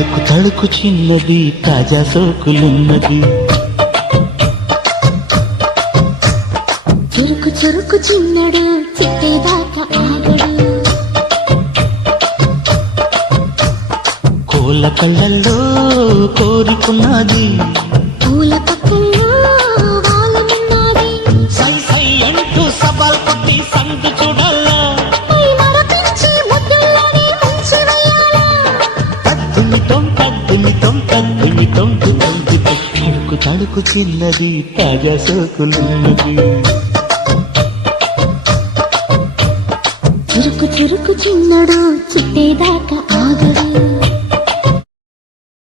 తళుకు తళుకు చిన్నది తాజా సోకులున్నది చురుకు చురుకు చిన్నడు చిట్టేదాకా ఆగడు కోళ్ళ కళ్ళల్లో కోరుకున్నది పూల పక్కల్లో వాలనున్నది సై సై అంటూ సవాల్ కొట్టి సందు చూడాలా పై మరపించి ముద్దుల్లోనే ముంచి వేయాలా తద్దుమితం తద్దుమితం తద్దుమితం తుదందితం తళుకు తళుకు చిన్నది తాజా సోకులున్నది చురుకు చురుకు చిన్నడు చిట్టేదాకా